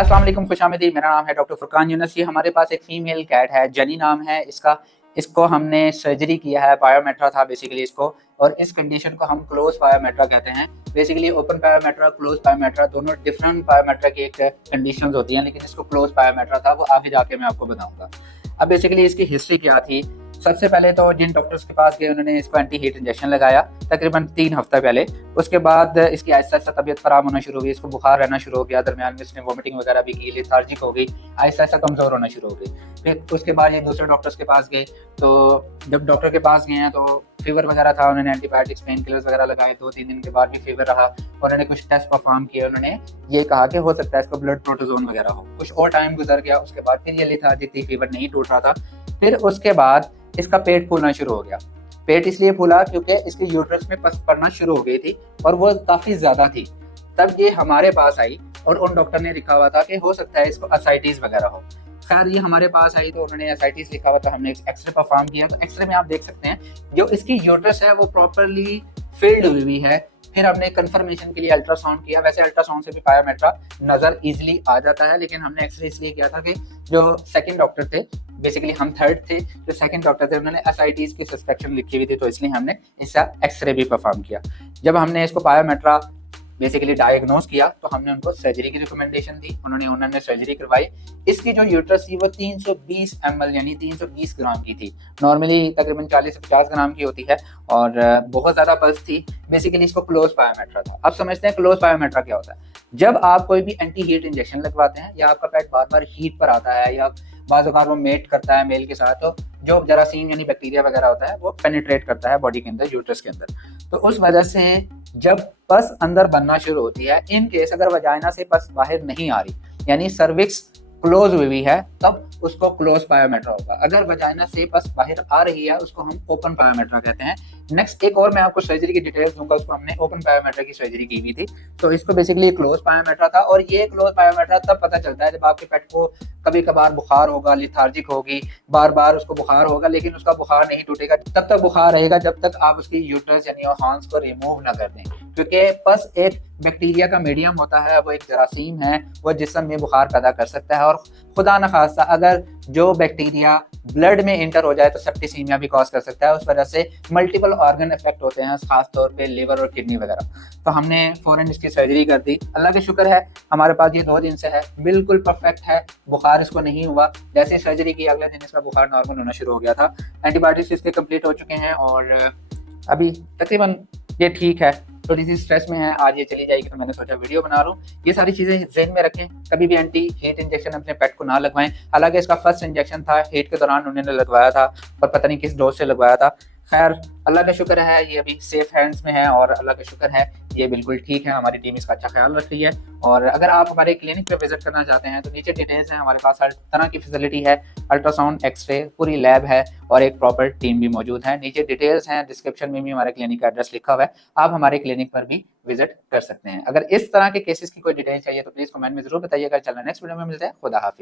अस्सलाम वालेकुम, खुशामदीद। मेरा नाम है डॉक्टर फुरकान यूनुस। ये हमारे पास एक फ़ीमेल कैट है, जनी नाम है इसका। इसको हमने सर्जरी किया है, पायोमेट्रा था बेसिकली इसको, और इस कंडीशन को हम क्लोज पायोमेट्रा कहते हैं। Basically open pyometra, close pyometra दोनों डिफरेंट पायोमेट्रा की एक कंडीशंस होती हैं, लेकिन इसको क्लोज पायोमेट्रा था वो आगे जाके मैं आपको बताऊंगा। अब बेसिकली इसकी हिस्ट्री क्या थी। सबसे पहले तो जिन डॉक्टर्स के पास गए उन्होंने इसको एंटी हीट इंजेक्शन लगाया तकरीबन 3 हफ्ते पहले। उसके बाद इसकी आहिस्ता आहिस्ता तबीयत खराब होना शुरू हुई, इसको बुखार रहना शुरू हो गया, दरमियान में इसने वोमिटिंग वगैरह भी की, लेथार्जिक हो गई, आहिस्ता आहिस्ता कमज़ोर होना शुरू हो गई। फिर उसके बाद ये दूसरे डॉक्टर्स के पास गए, तो जब डॉक्टर के पास गए हैं तो फीवर वगैरह था, उन्होंने एंटीबायोटिक्स पेन किलर्स वगैरह लगाए। 2-3 दिन के बाद भी फीवर रहा, उन्होंने कुछ टेस्ट परफॉर्म किए। उन्होंने ये कहा कि हो सकता है इसको ब्लड प्रोटोजोन वगैरह हो। कुछ और टाइम गुजर गया, उसके बाद फिर ये लेथार्जिक थी, फीवर नहीं टूट रहा था। फिर उसके बाद इसका पेट फूलना शुरू हो गया। पेट इसलिए फूला क्योंकि इसके यूट्रस में पस पड़ना शुरू हो गई थी और वो काफ़ी ज़्यादा थी। तब ये हमारे पास आई और उन डॉक्टर ने लिखा हुआ था कि हो सकता है इसको असाइटिस वगैरह हो। खैर ये हमारे पास आई तो उन्होंने असाइटिस लिखा हुआ था, हमने एक्सरे परफॉर्म किया। तो एक्सरे में आप देख सकते हैं जो इसकी यूट्रस है वो प्रॉपरली फिल्ड हुई है। फिर हमने कंफर्मेशन के लिए अल्ट्रासाउंड किया। वैसे अल्ट्रासाउंड से भी पायोमेट्रा नज़र इजीली आ जाता है, लेकिन हमने एक्सरे इसलिए किया था कि जो सेकंड डॉक्टर थे, बेसिकली हम थर्ड थे, जो सेकंड डॉक्टर थे उन्होंने एसआईटीज की सस्पेक्शन लिखी हुई थी, तो इसलिए हमने इसका एक्सरे भी परफॉर्म किया। जब हमने इसको पायोमेट्रा बेसिकली डायग्नोज किया तो हमने उनको सर्जरी की रिकमेंडेशन दी, उन्होंने सर्जरी करवाई। इसकी जो यूट्रस थी वो 320 ml यानी 320 ग्राम की थी। नॉर्मली तकरीबन 40 से 50 ग्राम की होती है और बहुत ज़्यादा पल्स थी। बेसिकली इसको क्लोज पायोमेट्रा था। अब समझते हैं क्लोज पायोमेट्रा क्या होता है। जब आप कोई भी एंटी हीट इंजेक्शन लगवाते हैं या आपका पेट बार बार हीट पर आता है या बाज़ औक़ात वो मेट करता है मेल के साथ, तो जो जरासीम यानी बैक्टीरिया वगैरह होता है वो पेनिट्रेट करता है बॉडी के अंदर, यूट्रस के अंदर। तो उस वजह से जब पस अंदर बनना शुरू होती है, इन केस अगर वजाइना से पस बाहर नहीं आ रही यानी सर्विक्स क्लोज हुई है, तब उसको क्लोज पायोमेट्रा होगा। अगर वजाइना से पस बाहर आ रही है उसको हम ओपन पायोमेट्रा कहते हैं। नेक्स्ट एक और मैं आपको सर्जरी की डिटेल्स दूंगा, उसको हमने ओपन पायोमेट्रा की सर्जरी की हुई थी, तो इसको बेसिकली क्लोज पायोमेट्रा था। और ये क्लोज पायोमेट्रा तब पता चलता है जब आपके पेट को कभी कभार बुखार होगा, लिथार्जिक होगी, बार बार उसको बुखार होगा, लेकिन उसका बुखार नहीं टूटेगा। तब तक बुखार रहेगा जब तक आप उसकी यूट्रस यानी हॉर्न्स को रिमूव ना कर दें, क्योंकि पस एक बैक्टीरिया का मीडियम होता है, वो एक जरासीम है, वो जिस्म में बुखार पैदा कर सकता है। और खुदा न खास्ता अगर जो बैक्टीरिया ब्लड में इंटर हो जाए तो सेप्टिसीमिया भी कॉज कर सकता है। उस वजह से मल्टीपल ऑर्गन इफेक्ट होते हैं, खास तौर पे लिवर और किडनी वगैरह। तो हमने फौरन इसकी सर्जरी कर दी। अल्लाह का शुक्र है हमारे पास ये 2 दिन से है, बिल्कुल परफेक्ट है, बुखार इसको नहीं हुआ। जैसे सर्जरी की अगले दिन इसका बुखार नॉर्मल होना शुरू हो गया था। एंटीबायोटिक्स इसके कंप्लीट हो चुके हैं और अभी तकरीबन ये ठीक है। थोड़ी सी स्ट्रेस में है, आज ये चली जाएगी तो मैंने सोचा वीडियो बना रहा हूँ। ये सारी चीज़ें ज़हन में रखें, कभी भी एंटी हीट इंजेक्शन अपने पेट को ना लगवाएं। हालांकि इसका फर्स्ट इंजेक्शन था, हीट के दौरान उन्होंने लगवाया था और पता नहीं किस डोज से लगवाया था। खैर अल्लाह का शुक्र है ये अभी सेफ हैंड्स में है और अल्लाह का शुक्र है ये बिल्कुल ठीक है। हमारी टीम इसका अच्छा ख्याल रख रही है। और अगर आप हमारे क्लिनिक पे विजिट करना चाहते हैं तो नीचे डिटेल्स हैं, हमारे पास हर तरह की फैसिलिटी है, अल्ट्रासाउंड, एक्सरे, पूरी लैब है और एक प्रॉपर टीम भी मौजूद है। नीचे डिटेल्स हैं, डिस्क्रिप्शन में भी हमारे क्लिनिक का एड्रेस लिखा हुआ है, आप हमारे क्लिनिक पर भी विजिट कर सकते हैं। अगर इस तरह के केसेस की कोई डिटेल चाहिए तो प्लीज़ कमेंट में ज़रूर बताइएगा। चलना नेक्स्ट वीडियो में मिलते हैं। खुदा हाफिज़।